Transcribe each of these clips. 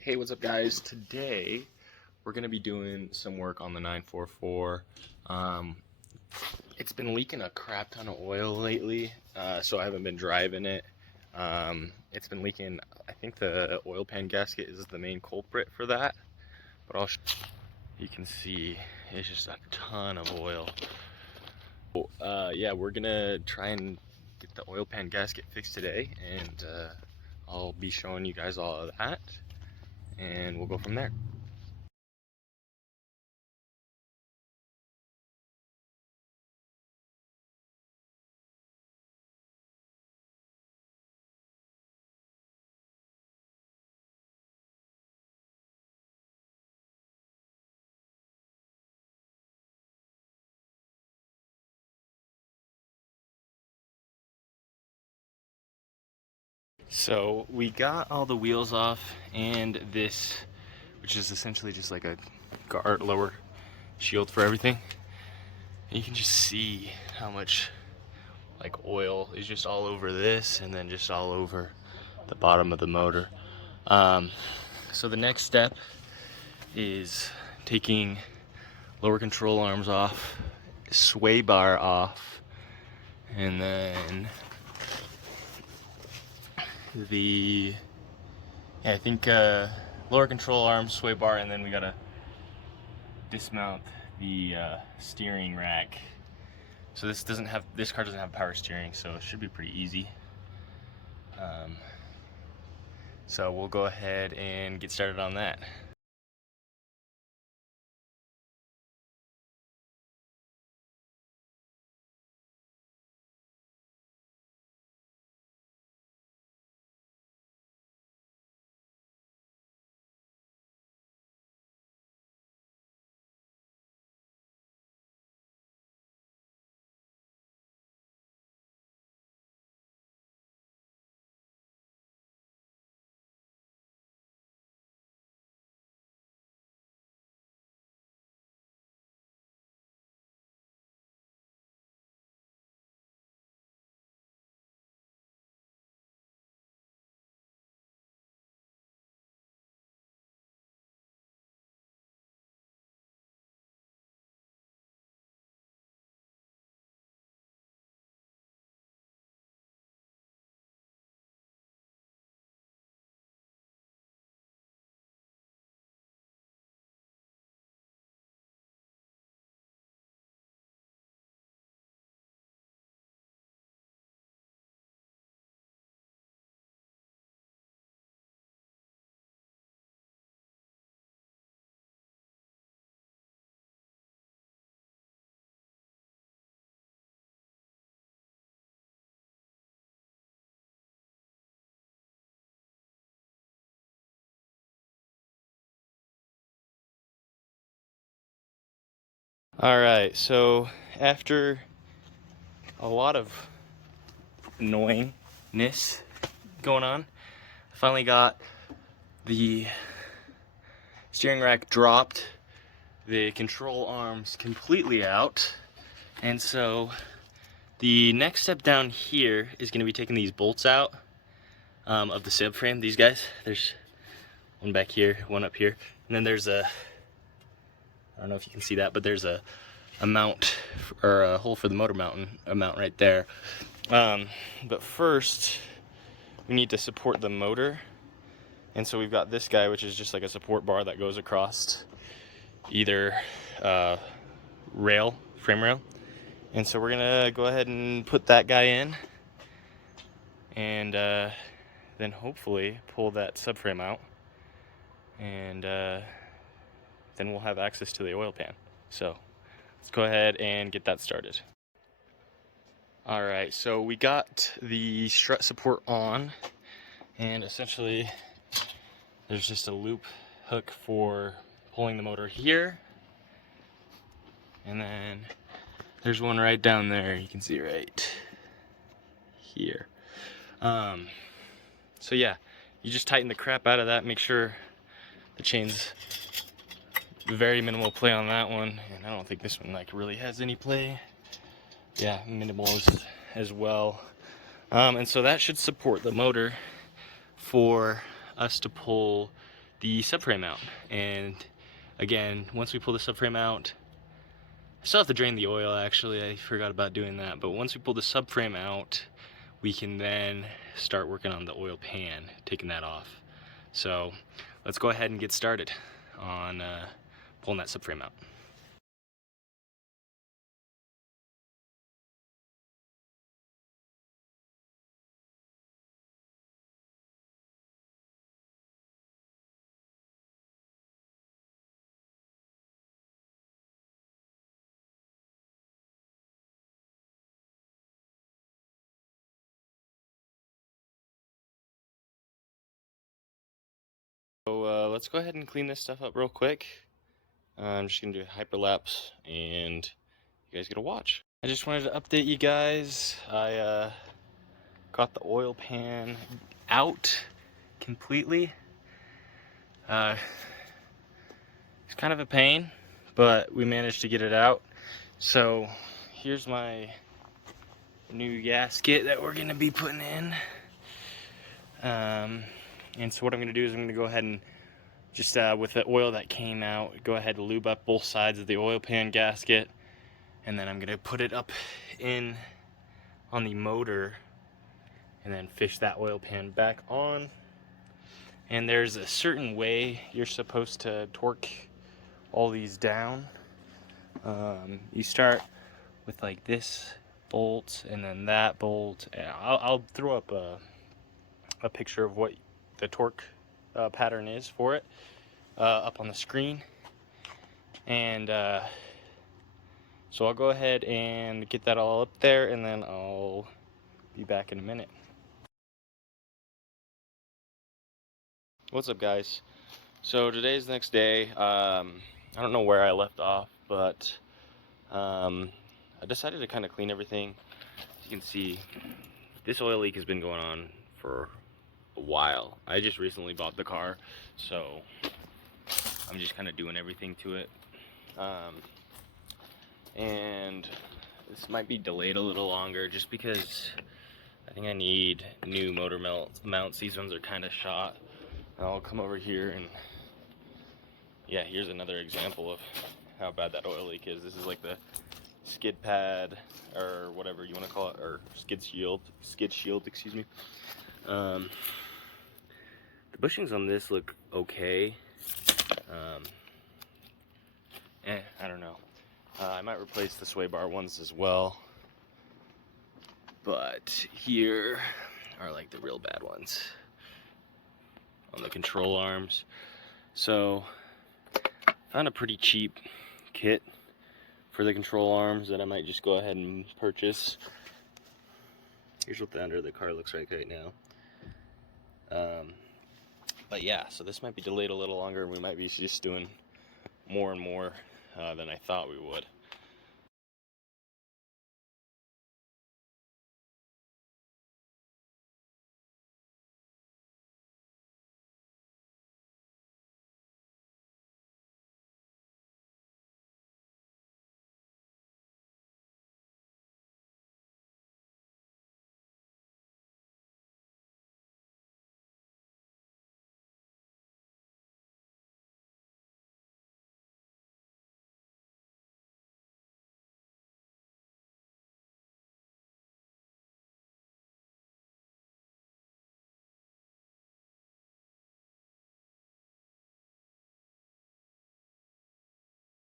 Hey, what's up guys? Today we're going to be doing some work on the 944. It's been leaking a crap ton of oil lately, so I haven't been driving it. It's been leaking. I think the oil pan gasket is the main culprit for that, but you can see it's just a ton of oil. Yeah, we're going to try and get the oil pan gasket fixed today, and I'll be showing you guys all of that, and we'll go from there. So we got all the wheels off and this, which is essentially just like a guard lower shield for everything. And you can just see how much like oil is just all over this and then just all over the bottom of the motor. So the next step is taking lower control arms off, sway bar off, and then I think lower control arm, sway bar, and then we gotta dismount the steering rack. So this car doesn't have power steering, so it should be pretty easy. So we'll go ahead and get started on that. All right, so after a lot of annoyingness going on, I finally got the steering rack dropped, the control arms completely out, and so the next step down here is going to be taking these bolts out of the subframe. These guys, there's one back here, one up here, and then there's I don't know if you can see that, but there's a mount or a hole for the motor mount right there. But first we need to support the motor, and so we've got this guy, which is just like a support bar that goes across either frame rail, and so we're gonna go ahead and put that guy in, and then hopefully pull that subframe out, and then we'll have access to the oil pan. So let's go ahead and get that started. All right, so we got the strut support on, and essentially there's just a loop hook for pulling the motor here, and then there's one right down there, you can see right here. So yeah, you just tighten the crap out of that, make sure the chain's very minimal play on that one, and I don't think this one like really has any play. Yeah, minimal as well. And so that should support the motor for us to pull the subframe out. And again, once we pull the subframe out, I still have to drain the oil actually, I forgot about doing that, but once we pull the subframe out, we can then start working on the oil pan, taking that off. So let's go ahead and get started on pulling that subframe out. So let's go ahead and clean this stuff up real quick. I'm just gonna do a hyperlapse and you guys get to watch. I just wanted to update you guys. I got the oil pan out completely. It's kind of a pain, but we managed to get it out. So here's my new gasket that we're gonna be putting in. And so what I'm gonna do is I'm gonna go ahead and just with the oil that came out, go ahead and lube up both sides of the oil pan gasket, and then I'm gonna put it up in on the motor and then fish that oil pan back on. And there's a certain way you're supposed to torque all these down. You start with like this bolt and then that bolt. I'll throw up a picture of what the torque pattern is for it up on the screen. And so I'll go ahead and get that all up there, and then I'll be back in a minute. What's up, guys? So today's the next day. I don't know where I left off, but I decided to kind of clean everything. As you can see, this oil leak has been going on for a while. I just recently bought the car, so I'm just kind of doing everything to it. And this might be delayed a little longer just because I think I need new motor mounts. These ones are kind of shot. I'll come over here and yeah, here's another example of how bad that oil leak is. This is like the skid pad or whatever you want to call it, or skid shield, excuse me. The bushings on this look okay. I don't know. I might replace the sway bar ones as well, but here are like the real bad ones on the control arms. So found a pretty cheap kit for the control arms that I might just go ahead and purchase. Here's what the under of the car looks like right now. But yeah, so this might be delayed a little longer, and we might be just doing more and more than I thought we would.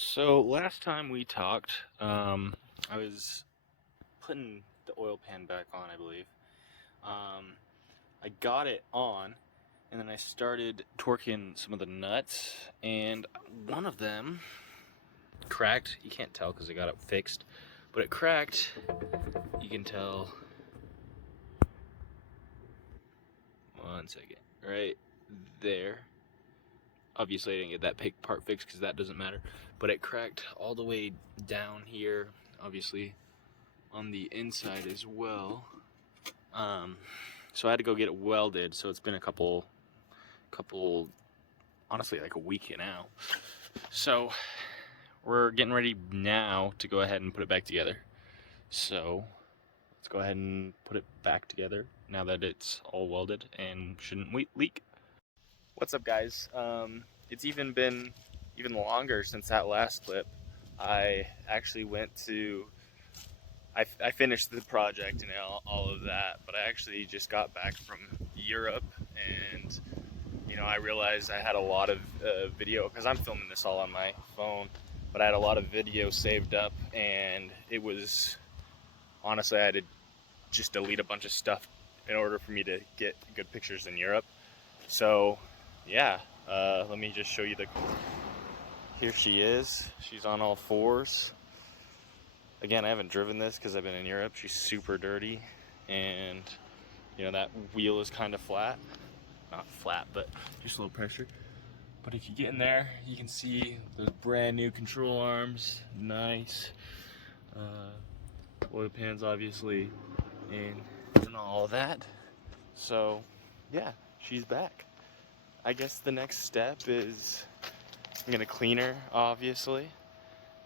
So last time we talked, I was putting the oil pan back on, I believe. I got it on, and then I started torquing some of the nuts, and one of them cracked. You can't tell because I got it fixed, but it cracked. You can tell. One second, right there. Obviously, I didn't get that part fixed because that doesn't matter, but it cracked all the way down here, obviously on the inside as well. So I had to go get it welded. So it's been a couple, honestly, like a week now. So we're getting ready now to go ahead and put it back together. So let's go ahead and put it back together now that it's all welded and shouldn't leak. What's up, guys? It's been even longer since that last clip. I actually went to I finished the project and all of that, but I actually just got back from Europe, and I realized I had a lot of video because I'm filming this all on my phone, but I had a lot of video saved up, and it was honestly I had to just delete a bunch of stuff in order for me to get good pictures in Europe. So yeah, let me just show you here she is. She's on all fours. Again, I haven't driven this because I've been in Europe. She's super dirty, and that wheel is kind of flat. Not flat, but just low pressure. But if you get in there, you can see those brand new control arms. Nice. Oil pans, obviously, and all of that. So yeah, she's back. I guess the next step is I'm gonna clean her, obviously,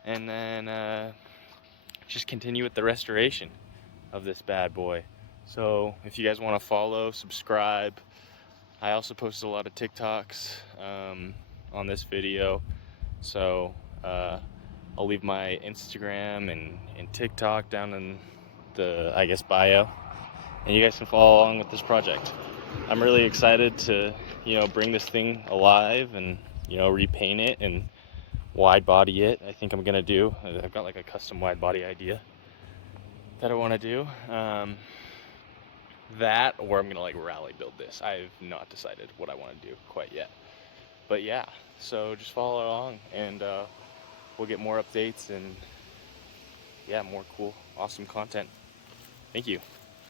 and then just continue with the restoration of this bad boy. So if you guys want to follow, subscribe. I also posted a lot of TikToks on this video, so I'll leave my Instagram and TikTok down in the, I guess, bio, and you guys can follow along with this project. I'm really excited to bring this thing alive and repaint it and wide body it. I think I'm gonna do. I've got like a custom wide body idea that I want to do. That, or I'm gonna like rally build this. I've not decided what I want to do quite yet. But yeah, so just follow along, and we'll get more updates and yeah, more cool, awesome content. Thank you.